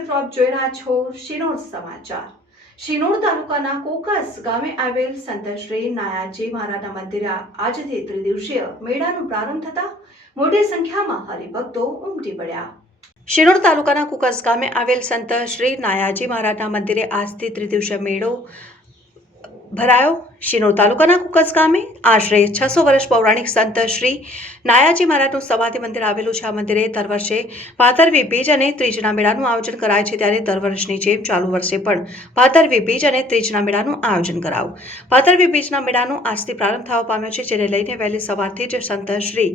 મિત્રો, આપ જોઈ રહ્યા છો શિનોર સમાચાર। શિનોર તાલુકાના કોકસ ગામે આવેલ સંત શ્રી નાયાજી મહારાજના મંદિરે આજથી ત્રિદિવસીય મેળાનો પ્રારંભ થતા મોટી સંખ્યામાં હરિભક્તો ઉમટી પડ્યા। શિનોર તાલુકાના કોકસ ગામે આવેલ સંત શ્રી નાયાજી મહારાજના મંદિરે આજથી ત્રિદિવસીય મેળો ભરાયો। શિનોર તાલુકાના કુકસ ગામે આશરે 600 વર્ષ પૌરાણિક સંત શ્રી નાયાજી મહારાજનું સમાધિ મંદિર આવેલું છે। આ મંદિરે દર વર્ષે ભાદરવી બીજ અને ત્રીજના મેળાનું આયોજન કરાય છે, ત્યારે દર વર્ષની જેમ ચાલુ વર્ષે પણ ભાદરવી બીજ અને ત્રીજના મેળાનું આયોજન કરાયું। ભાદરવી બીજના મેળાનો આજથી પ્રારંભ થવા પામ્યો છે, જેને લઈને વહેલી સવારથી જ સંત શ્રી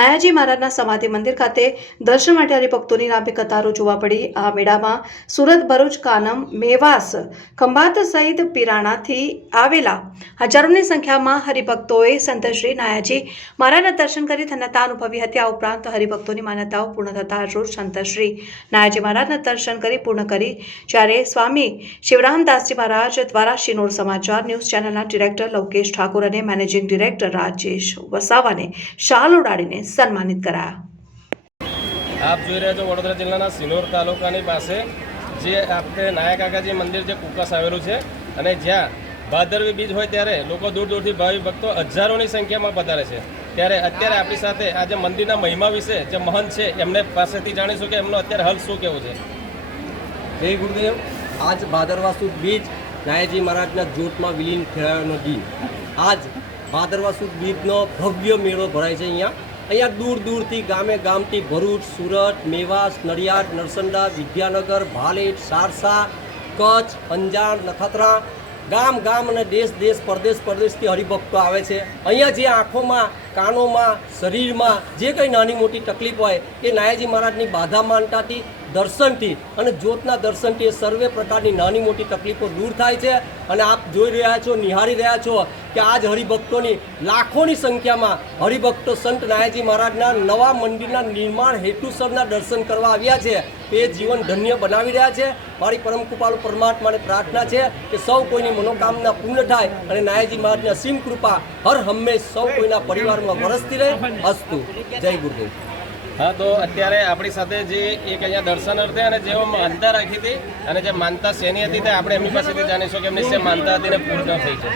નાયાજી મહારાજના સમાધિ મંદિર ખાતે દર્શન માટે હરિભક્તોની લાંબી કતારો જોવા પડી। આ મેળામાં સુરત, ભરૂચ, કાનમ, મેવાસ, ખંભાત સહિત પિરાણાથી આવેલા હજારોની સંખ્યામાં હરિભક્તોએ સંત શ્રી નાયાજી મહારાજના દર્શન કરી ધન્યતા અનુભવી હતી। આ ઉપરાંત હરિભક્તોની માન્યતાઓ પૂર્ણ થતા રોજ સંત શ્રી નાયાજી મહારાજના દર્શન કરી પૂર્ણ કરી, જ્યારે સ્વામી શિવરામદાસજી મહારાજ દ્વારા શિનોર સમાચાર ન્યૂઝ ચેનલના ડિરેક્ટર લવકેશ ઠાકોર અને મેનેજિંગ ડિરેક્ટર રાજેશ વસાવાને શાલ ઉડાડીને સન્માનિત કરાયા। આપ જોઈ રહ્યા છો વડોદરા જિલ્લાના શિનોર તાલુકાની પાસે જે આપણે નાયા કાકાજી મંદિર જે કુકસ આવેલું છે, અને જ્યાં ભાદરવી બીજ હોય ત્યારે લોકો દૂર દૂરથી ભાવિ ભક્તો હજારોની સંખ્યામાં પધારે છે। ત્યારે અત્યારે આપણી સાથે આજે મંદિરના મહિમા વિશે જે મહંત છે એમને પાસેથી જાણીશું કે એમનો અત્યારે હાલ શું કહેવું છે। જય ગુરુદેવ। આજ ભાદરવા સુદ બીજ નાયાજી મહારાજના જ્યોતમાં વિલીન થયાનો દિન। આજ ભાદરવા સુદ બીજનો ભવ્ય મેળો ભરાય છે। અહીંયા દૂર દૂરથી ગામે ગામથી ભરૂચ, સુરત, મેવાસ, નડિયાદ, નરસંડા, વિદ્યાનગર, ભાલેટ, સારસા, કચ્છ, અંજાર, નખત્રાણા ગામ ગામ અને દેશ પરદેશથી હરિભક્તો આવે છે। અહીંયા જે આંખોમાં, કાનોમાં, શરીરમાં જે કંઈ નાની મોટી તકલીફ હોય એ નાયાજી મહારાજની બાધા માનતાથી, દર્શનથી અને જ્યોતના દર્શનથી એ સર્વે પ્રકારની નાની મોટી તકલીફો દૂર થાય છે। અને આપ જોઈ રહ્યા છો, નિહાળી રહ્યા છો કે આજ હરિભક્તોની લાખોની સંખ્યામાં હરિભક્તો સંત નાયાજી મહારાજના નવા મંદિરના નિર્માણ હેતુસરના દર્શન કરવા આવ્યા છે। એ જીવન ધન્ય બનાવી રહ્યા છે। મારી પરમ કૃપાળુ પરમાત્માને પ્રાર્થના છે કે સૌ કોઈની મનોકામના પૂર્ણ થાય અને નાયાજી મહારાજની અસીમ કૃપા હર હંમેશ સૌ કોઈના પરિવારમાં વરસતી રહે। અસ્તુ। જય ગુરુદેવ। હા, તો અત્યારે આપણી સાથે જે એક અહીંયા દર્શનાર્થે અને જેઓ માનતા રાખી હતી અને જે માનતા શેની હતી તે આપણે એમની પાસેથી જાણીશું કે એમની જે માનતા હતી ને પૂર્ણ થઈ છે।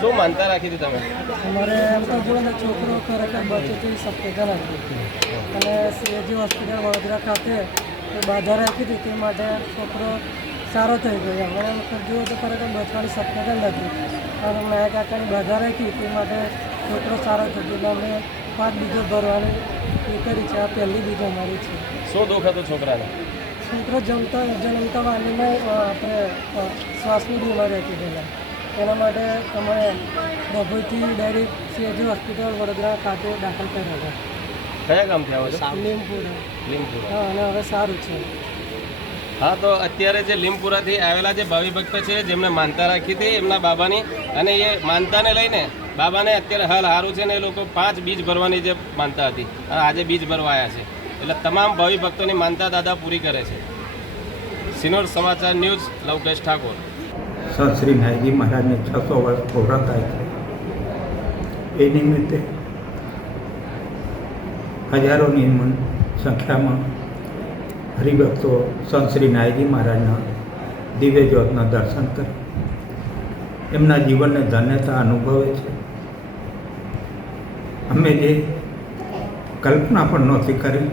શું માનતા રાખી હતી તમે? અમારે એમ તો જો છોકરો ખરેખર બચેથી સપ્ટેકલ હતી અને સીએજી હોસ્પિટલ વડોદરા ખાતે બાધા રાખી હતી, તે માટે છોકરો સારો થઈ ગયો। અમારે વખત જુઓ તો ખરેખર બચવાની સપ્ટેકલ નથી અને નાયા કાકાની બાધા રાખી તે માટે છોકરો સારો થઈ ગયો। અમે 5 બીજો ભરવાની એ કરી છે। આ પહેલી બીજો અમારી છે। શું દુઃખ હતું છોકરાને? છોકરો જન્મતા વાલીમાં આપણે શ્વાસની બીમારી હતી પહેલાં, એના માટે અમે ડભોઈથી ડાયરેક્ટ સીએજી હોસ્પિટલ વડોદરા ખાતે દાખલ કર્યા હતા। કયા ગામથી આવો છો? લીમપુરા। હા, અને હવે સારું છે। હા, તો અત્યારે જે લીમપુરાથી આવેલા જે ભાવિ ભક્ત છે જેમને માનતા રાખી હતી એમના બાબાની, અને એ માનતાને લઈને બાબાને અત્યારે હાલ સારું છે ને એ લોકો 5 બીજ ભરવાની જે માનતા હતી અને આજે બીજ ભરવા આવ્યા છે, એટલે તમામ ભાવિ ભક્તોની માનતા દાદા પૂરી કરે છે। શિનોર સમાચાર ન્યૂઝ લવકેશ ઠાકોર। સંત શ્રી નાયાજી મહારાજને 600 વર્ષ પૂર્ણ થાય છે। એ નિમિત્તે હજારોની સંખ્યામાં હરિભક્તો સંત શ્રી નાયાજી મહારાજના દિવ્ય જ્યોતના દર્શન કરી એમના જીવનને ધન્યતા અનુભવે છે। અમે જે કલ્પના પણ નહોતી કરી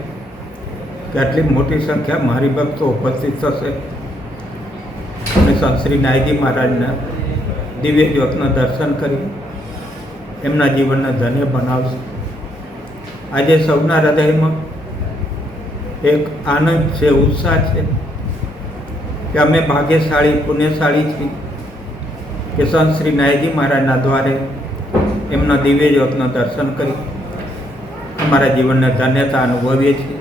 કે આટલી મોટી સંખ્યામાં હરિભક્તો ઉપસ્થિત થશે અને સંત શ્રી નાયાજી મહારાજના દિવ્ય જ્યોતના દર્શન કરી એમના જીવનને ધન્ય બનાવશે। આજે સૌના હૃદયમાં એક આનંદ છે, ઉત્સાહ છે કે અમે ભાગ્યશાળી, પુણ્યશાળી છીએ કે સંત શ્રી નાયાજી મહારાજના દ્વારે એમના દિવ્ય જ્યોતના દર્શન કરી અમારા જીવનને ધન્યતા અનુભવીએ છીએ।